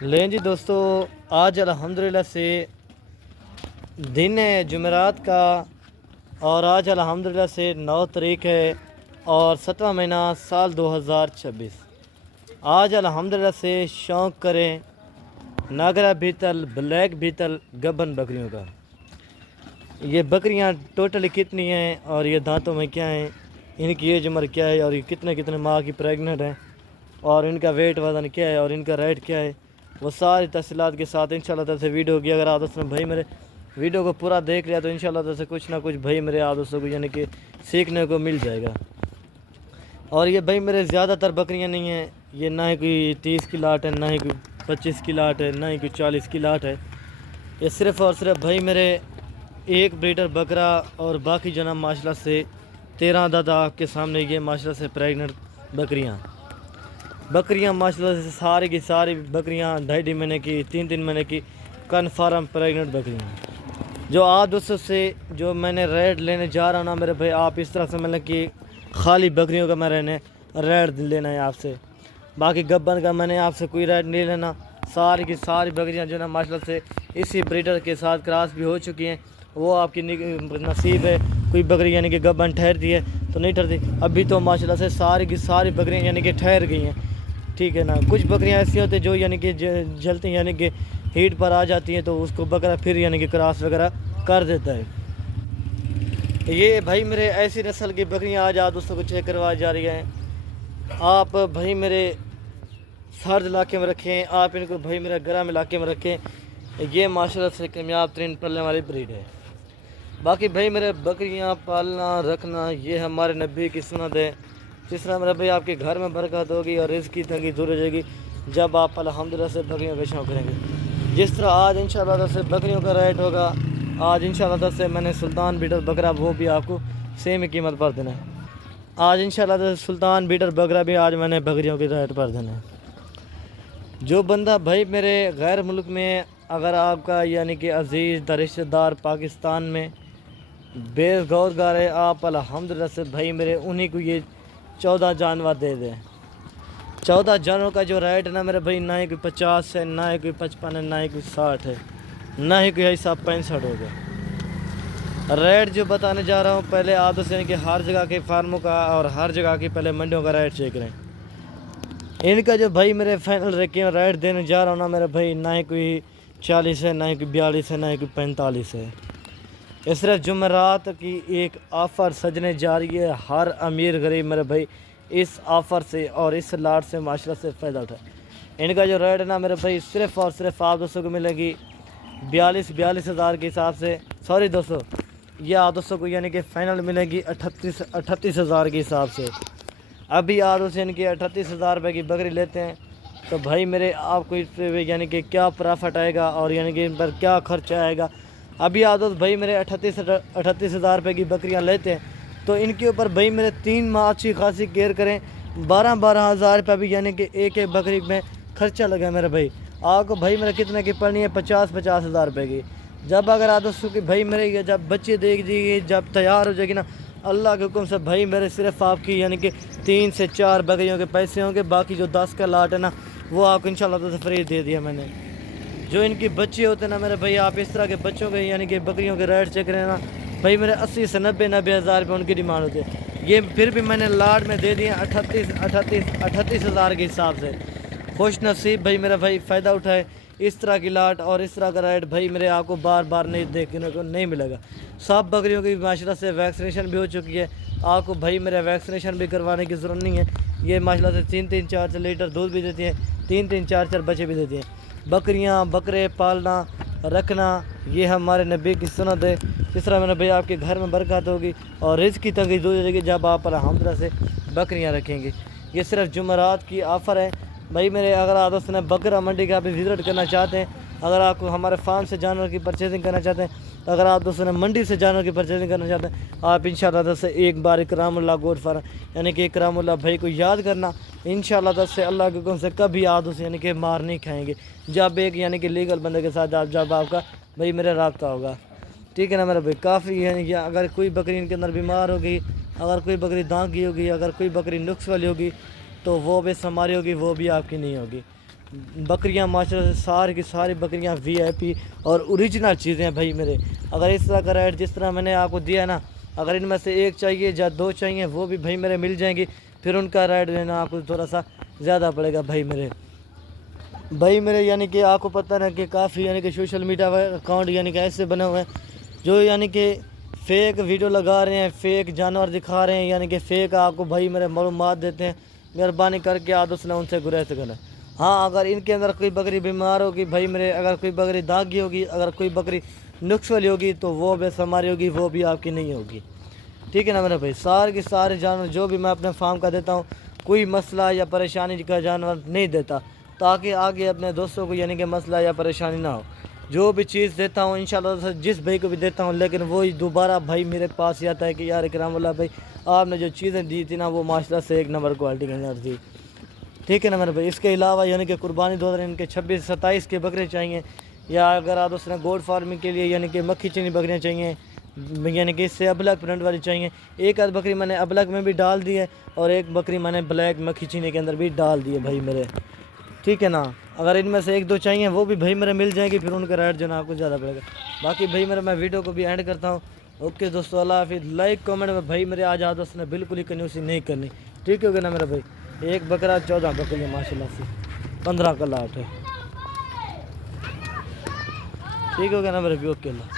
لیں جی دوستو، آج الحمدللہ سے دن ہے جمعرات کا، اور آج الحمدللہ سے 9 تاریخ ہے اور 7واں مہینہ سال 2026۔ آج الحمدللہ سے شوق کریں ناگرا بیتل، بلیک بیتل گبن بکریوں کا۔ یہ بکریاں ٹوٹلی کتنی ہیں اور یہ دانتوں میں کیا ہیں، ان کی ایج عمر کیا ہے اور یہ کتنے ماہ کی پریگننٹ ہیں اور ان کا ویٹ وزن کیا ہے اور ان کا ریٹ کیا ہے، وہ ساری تفصیلات کے ساتھ انشاءاللہ تعالی سے ویڈیو کی۔ اگر آپ دوستوں نے بھائی میرے ویڈیو کو پورا دیکھ لیا تو انشاءاللہ تعالی سے کچھ نہ کچھ بھائی میرے آپ دوستوں کو یعنی کہ سیکھنے کو مل جائے گا۔ اور یہ بھائی میرے زیادہ تر بکریاں نہیں ہیں، یہ نہ ہی کوئی 30 کی لاٹ ہے، نہ ہی کوئی 25 کی لاٹ ہے، نہ ہی کوئی 40 کی لاٹ ہے۔ یہ صرف اور صرف بھائی میرے ایک بریڈر بکرا اور باقی جناب ماشاءاللہ سے 13 عدد آپ کے سامنے یہ ماشاءاللہ سے پریگننٹ بکریاں ماشاءاللہ سے ساری کی ساری بکریاں 2.5 مہینے کی، 3 مہینے کی کنفرم پریگننٹ بکریاں۔ جو آپ دوستوں سے جو میں نے ریٹ لینے جا رہا ہوں نا میرے بھائی، آپ اس طرح سے مطلب کہ خالی بکریوں کا میں ریٹ لینا ہے آپ سے، باقی گبن کا میں نے آپ سے کوئی ریٹ نہیں لینا۔ ساری کی ساری بکریاں جو نا ماشاءاللہ سے اسی بریڈر کے ساتھ کراس بھی ہو چکی ہیں، وہ آپ کی نصیب ہے۔ کوئی بکری یعنی کہ گبن ٹھہرتی ہے تو نہیں ٹھہرتی، ابھی تو ماشاءاللہ سے ساری کی ساری بکریاں یعنی کہ ٹھہر گئی ہیں، ٹھیک ہے نا۔ کچھ بکریاں ایسی ہوتی ہیں جو یعنی کہ جلتی یعنی کہ ہیٹ پر آ جاتی ہیں تو اس کو بکرا پھر یعنی کہ کراس وغیرہ کر دیتا ہے۔ یہ بھائی میرے ایسی نسل کی بکریاں آج آپ دوستوں کو چیک کروائی جا رہی ہیں۔ آپ بھائی میرے سرد علاقے میں رکھیں، آپ ان کو بھائی میرے گرم علاقے میں رکھیں، یہ ماشاءاللہ سے کامیاب ترین پلنے والی بریڈ ہے۔ باقی بھائی میرے بکریاں پالنا رکھنا یہ ہمارے نبی کی سنت ہے۔ جس طرح میرے بھائی آپ کے گھر میں برکت ہوگی اور رزق کی تنگی دور ہو جائے گی جب آپ الحمدللہ سے بکریوں کا شوق کریں گے۔ جس طرح آج انشاءاللہ سے بکریوں کا ریٹ ہوگا، آج انشاءاللہ سے میں نے سلطان بیٹر بکرا وہ بھی آپ کو سیم ہی قیمت پر دینا ہے۔ آج انشاءاللہ سے سلطان بیٹر بکرا بھی آج میں نے بکریوں کے ریٹ پر دینا ہے۔ جو بندہ بھائی میرے غیر ملک میں، اگر آپ کا یعنی کہ عزیز رشتہ دار پاکستان میں بے روزگار ہے، آپ الحمدللہ سے بھائی میرے انہی کو یہ 14 جانور دے دیں۔ 14 جانوروں کا جو ریٹ ہے نا میرے بھائی، نہ ہی کوئی 50 ہے، نہ ہی کوئی 55 ہے، نہ ہی کوئی 60 ہے، نہ ہی کوئی ایسا 65 ہوگا۔ ریٹ جو بتانے جا رہا ہوں پہلے آپ سے کہ ہر جگہ کے فارموں کا اور ہر جگہ کی پہلے منڈیوں کا ریٹ چیک کریں۔ ان کا جو بھائی میرے فائنل ریٹ دینے جا رہا ہوں نا میرے بھائی، نہ ہی کوئی 40 ہے، نہ ہی کوئی 42 ہے، نہ ہی کوئی 45 ہے۔ اس صرف جمعرات کی ایک آفر سجنے جا رہی ہے، ہر امیر غریب میرے بھائی اس آفر سے اور اس لاٹ سے معاشرت سے فائدہ اٹھائے۔ ان کا جو ریٹ ہے نا میرے بھائی، صرف اور صرف آپ دوستوں کو ملے گی 42 ہزار کے حساب سے، سوری دوستو، یہ آپ دوستوں کو یعنی کہ فائنل ملے گی 38 ہزار کے حساب سے۔ ابھی آپ دوست یعنی کہ 38 ہزار روپے کی بکری لیتے ہیں تو بھائی میرے آپ کو اس پہ یعنی کہ کیا پرافٹ آئے گا اور یعنی کہ ان پر کیا خرچہ آئے گا۔ ابھی آپ دوست بھائی میرے 38 ہزار روپے کی بکریاں لیتے ہیں تو ان کے اوپر بھائی میرے 3 ماہ اچھی خاصی کیئر کریں، 12 ہزار روپے بھی یعنی کہ ایک بکری میں خرچہ لگا میرے بھائی۔ آپ کو بھائی میرے کتنے کی پڑنی ہے، 50 ہزار روپے کی۔ جب اگر آپ دوستوں کی بھائی میرے جب بچے دیکھ دیجیے، جب تیار ہو جائے گی نا اللہ کے حکم سے بھائی میرے صرف آپ کی یعنی کہ 3 سے 4 بکریوں کے پیسے ہوں گے، باقی جو 10 کا لاٹ ہے نا وہ آپ کو انشاءاللہ سے فری دے دیا میں نے۔ جو ان کی بچے ہوتے ہیں نا میرے بھائی، آپ اس طرح کے بچوں کے یعنی کہ بکریوں کے ریٹ چیک کریں نا بھائی میرے 80 سے 90 ہزار روپے ان کی ڈیمانڈ ہوتی ہے۔ یہ پھر بھی میں نے لاٹ میں دے دیے 38 ہزار کے حساب سے۔ خوش نصیب بھائی میرا بھائی فائدہ اٹھائے اس طرح کی لاٹ اور اس طرح کا ریٹ بھائی میرے آپ کو بار بار نہیں دیکھنے کو نہیں ملے گا۔ سب بکریوں کی ماشاءاللہ سے ویکسینیشن بھی ہو چکی ہے، آپ کو بھائی میرے ویکسینیشن بھی کروانے کی ضرورت نہیں ہے۔ یہ ماشاءاللہ سے 3 4 لیٹر دودھ بھی دیتی ہیں، 3 4 بچے بھی دیتی ہیں۔ بکریاں بکرے پالنا رکھنا یہ ہمارے نبی کی سنت ہے۔ جس طرح میرے بھائی آپ کے گھر میں برکت ہوگی اور رزق کی تنگی دور ہو جائے گی جب آپ الحمدللہ سے بکریاں رکھیں گے۔ یہ صرف جمعرات کی آفر ہے بھائی میرے۔ اگر آپ دوستوں نے بکرا منڈی کا بھی وزٹ کرنا چاہتے ہیں، اگر آپ کو ہمارے فارم سے جانور کی پرچیزنگ کرنا چاہتے ہیں، اگر آپ دوستوں نے منڈی سے جانور کی پرچیزنگ کرنا چاہتے ہیں، آپ انشاءاللہ سے ایک بار اکرام اللہ گوٹ فارم یعنی کہ اکرام اللہ بھائی کو یاد کرنا، انشاءاللہ سے اللہ کے حکم سے کبھی آپ دوست یعنی کہ مار نہیں کھائیں گے جب ایک یعنی کہ لیگل بندے کے ساتھ جب آپ کا بھائی میرا رابطہ ہوگا، ٹھیک ہے نا میرا بھائی۔ کافی یعنی کہ اگر کوئی بکری ان کے اندر بیمار ہوگی، اگر کوئی بکری دانت کی ہوگی، اگر کوئی بکری نقص والی ہوگی تو وہ بھی ہماری ہوگی، وہ بھی آپ کی نہیں ہوگی۔ بکریاں ماشاءاللہ سے ساری کی ساری بکریاں وی آئی پی اور اوریجنل چیزیں ہیں بھائی میرے. اگر اس طرح کا ریٹ جس طرح میں نے آپ کو دیا ہے نا، اگر ان میں سے ایک چاہیے یا دو چاہیے وہ بھی بھائی میرے مل جائیں گی. پھر ان کا ریٹ دینا آپ کو تھوڑا سا زیادہ پڑے گا بھائی میرے. بھائی میرے یعنی کہ آپ کو پتہ نا کہ کافی یعنی کہ سوشل میڈیا اکاؤنٹ یعنی کہ ایسے بنے ہوئے ہیں جو یعنی کہ فیک ویڈیو لگا رہے ہیں، فیک جانور دکھا رہے ہیں، یعنی کہ فیک آپ کو بھائی میرے معلومات دیتے ہیں. مہربانی کر کے آپ ان سے گریز کریں. ہاں اگر ان کے اندر کوئی بکری بیمار ہوگی بھائی میرے، اگر کوئی بکری داغی ہوگی، اگر کوئی بکری نقص والی ہوگی تو وہ بے شماری ہوگی، وہ بھی آپ کی نہیں ہوگی. ٹھیک ہے نا میرے بھائی. سارے کے سارے جانور جو بھی میں اپنے فارم کا دیتا ہوں کوئی مسئلہ یا پریشانی کا جانور نہیں دیتا، تاکہ آگے اپنے دوستوں کو یعنی کہ مسئلہ یا پریشانی نہ ہو. جو بھی چیز دیتا ہوں انشاءاللہ جس بھائی کو بھی دیتا ہوں، لیکن وہی دوبارہ بھائی میرے پاس ہی آتا ہے کہ یار اکرام اللہ بھائی آپ نے جو چیزیں دی تھی نا وہ ماشاءاللہ سے ایک نمبر کوالٹی کے اندر تھی. ٹھیک ہے نا میرے بھائی. اس کے علاوہ یعنی کہ قربانی 2026-27 کے بکرے چاہیے، یا اگر آپ اس نے گوڈ فارمنگ کے لیے یعنی کہ مکھی چینی بکریاں چاہیے، یعنی کہ اس سے ابلک پرنٹ والی چاہیے. ایک آدھ بکری میں نے ابلک میں بھی ڈال دی ہے اور ایک بکری میں نے بلیک مکھی چینی کے اندر بھی ڈال دی ہے بھائی میرے. ٹھیک ہے نا. اگر ان میں سے ایک دو چاہیے وہ بھی بھائی میرے مل جائیں گے، پھر ان کا ریٹ جو نا آپ کو زیادہ پڑے گا. باقی بھائی میرے میں ویڈیو کو بھی اینڈ کرتا ہوں. اوکے دوستو، اللہ حافظ. لائک کامنٹ میں بھائی میرے آج دوست نے بالکل ہی کنجوسی نہیں کرنی. ٹھیک ہے نا میرا بھائی. ایک بکرا 14 بکریاں ماشاءاللہ سے 15 کا لاٹ ہے. ٹھیک ہوگا نا میرے بھی. اوکے اللہ.